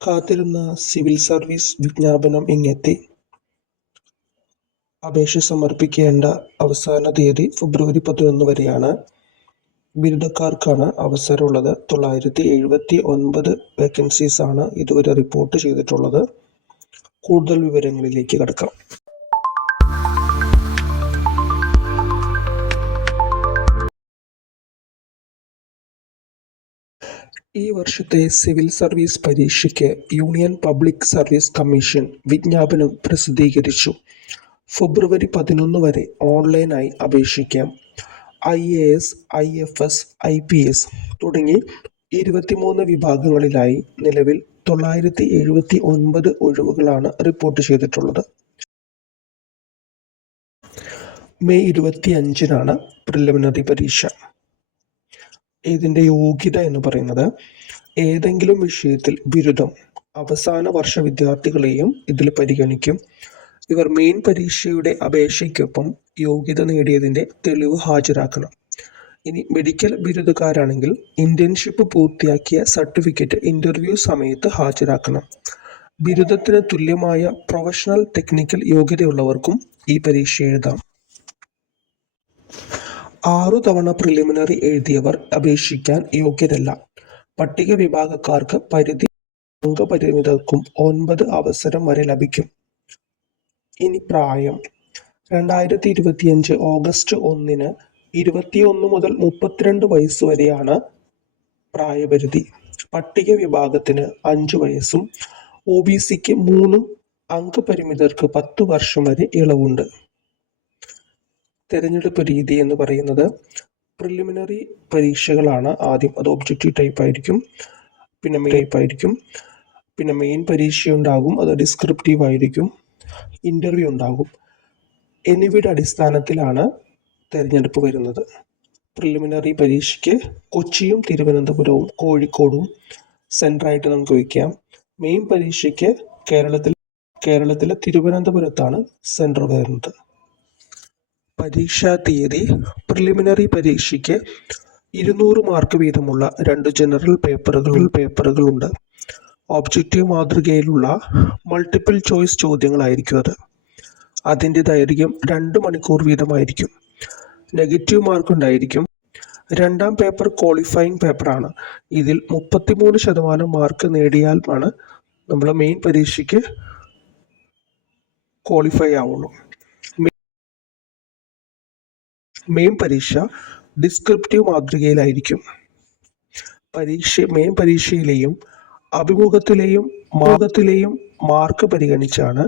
കാത്തിരുന്ന civil service വിജ്ഞാപനം ഇങ്ങെത്തി. അപേക്ഷ സമർപ്പിക്കേണ്ട അവസാന തീയതി ഫെബ്രുവരി 11 വരെയാണ്. ബിരുദക്കാർക്കാണ് അവസരമുള്ളത്. 979 വേക്കൻസീസ് ആണ് ഇതുവരെ റിപ്പോർട്ട് ചെയ്തിട്ടുള്ളത്. കൂടുതൽ വിവരങ്ങളിലേക്ക് കടക്കാം. ഈ വർഷത്തെ സിവിൽ സർവീസ് പരീക്ഷയ്ക്ക് യൂണിയൻ പബ്ലിക് സർവീസ് കമ്മീഷൻ വിജ്ഞാപനം പ്രസിദ്ധീകരിച്ചു. ഫെബ്രുവരി 11 വരെ ഓൺലൈനായി അപേക്ഷിക്കാം. IAS, IFS, IPS തുടങ്ങി 23 വിഭാഗങ്ങളിലായി നിലവിൽ 979 ഒഴിവുകളാണ് റിപ്പോർട്ട് ചെയ്തിട്ടുള്ളത്. മെയ് 25-നാണ് പ്രിലിമിനറി പരീക്ഷ. ഇതിൻ്റെ യോഗ്യത എന്ന് പറയുന്നത് ഏതെങ്കിലും വിഷയത്തിൽ ബിരുദം അവസാന വർഷ വിദ്യാർത്ഥികളെയും ഇതിൽ പരിഗണിക്കും. ഇവർ മെയിൻ പരീക്ഷയുടെ അപേക്ഷയ്ക്കൊപ്പം യോഗ്യത നേടിയതിൻ്റെ തെളിവ് ഹാജരാക്കണം. ഇനി മെഡിക്കൽ ബിരുദക്കാരാണെങ്കിൽ ഇന്റേൺഷിപ്പ് പൂർത്തിയാക്കിയ സർട്ടിഫിക്കറ്റ് ഇന്റർവ്യൂ സമയത്ത് ഹാജരാക്കണം. ബിരുദത്തിന് തുല്യമായ പ്രൊഫഷണൽ ടെക്നിക്കൽ യോഗ്യതയുള്ളവർക്കും ഈ പരീക്ഷ എഴുതാം. 6 തവണ പ്രിലിമിനറി എഴുതിയവർ അപേക്ഷിക്കാൻ യോഗ്യരല്ല. പട്ടിക വിഭാഗക്കാർക്ക് അംഗപരിമിതർക്കും 9 അവസരം വരെ ലഭിക്കും. ഇനി പ്രായം. 2025 ഓഗസ്റ്റ് 1-ന് 21 മുതൽ 32 വയസ്സ് വരെയാണ് പ്രായപരിധി. പട്ടിക വിഭാഗത്തിന് 5 വയസ്സും OBCക്ക് 3, അംഗപരിമിതർക്ക് 10 വർഷം വരെ ഇളവുണ്ട്. തിരഞ്ഞെടുപ്പ് രീതി എന്ന് പറയുന്നത് പ്രിലിമിനറി പരീക്ഷകളാണ് ആദ്യം. അത് ഒബ്ജക്റ്റീവ് ടൈപ്പ് ആയിരിക്കും, പിന്നെ മെയിൻ പരീക്ഷ ഉണ്ടാകും, അത് ഡിസ്ക്രിപ്റ്റീവ് ആയിരിക്കും, ഇന്റർവ്യൂ ഉണ്ടാകും. എന്നിവയുടെ അടിസ്ഥാനത്തിലാണ് തിരഞ്ഞെടുപ്പ് വരുന്നത്. പ്രിലിമിനറി പരീക്ഷയ്ക്ക് കൊച്ചിയും തിരുവനന്തപുരവും കോഴിക്കോടും സെൻറ്ററായിട്ട് നമുക്ക് വയ്ക്കാം. മെയിൻ പരീക്ഷയ്ക്ക് കേരളത്തിലെ തിരുവനന്തപുരത്താണ് സെൻറ്റർ വരുന്നത്. പരീക്ഷാ തീയതി. പ്രിലിമിനറി പരീക്ഷയ്ക്ക് 200 മാർക്ക് വീതമുള്ള 2 ജനറൽ പേപ്പറുകളുണ്ട്. ഒബ്ജക്റ്റീവ് മാതൃകയിലുള്ള മൾട്ടിപ്പിൾ ചോയ്സ് ചോദ്യങ്ങളായിരിക്കും അത്. അതിൻ്റെ ദൈർഘ്യം 2 മണിക്കൂർ വീതമായിരിക്കും. നെഗറ്റീവ് മാർക്ക് ഉണ്ടായിരിക്കും. 2ാം പേപ്പർ ക്വാളിഫയിങ് പേപ്പറാണ്. ഇതിൽ 33% മാർക്ക് നേടിയാൽ ആണ് നമ്മൾ മെയിൻ പരീക്ഷയ്ക്ക് ക്വാളിഫൈ ആവുള്ളൂ. മെയിൻ പരീക്ഷ ഡിസ്ക്രിപ്റ്റീവ് മാതൃകയിലായിരിക്കും. മെയിൻ പരീക്ഷയിലെയും അഭിമുഖത്തിലെയും മാർക്ക് പരിഗണിച്ചാണ്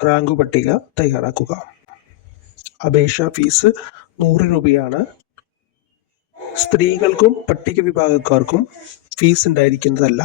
റാങ്ക് പട്ടിക തയ്യാറാക്കുക. അപേക്ഷാ ഫീസ് 100 രൂപയാണ്. സ്ത്രീകൾക്കും പട്ടിക വിഭാഗക്കാർക്കും ഫീസ് ഉണ്ടായിരിക്കുന്നതല്ല.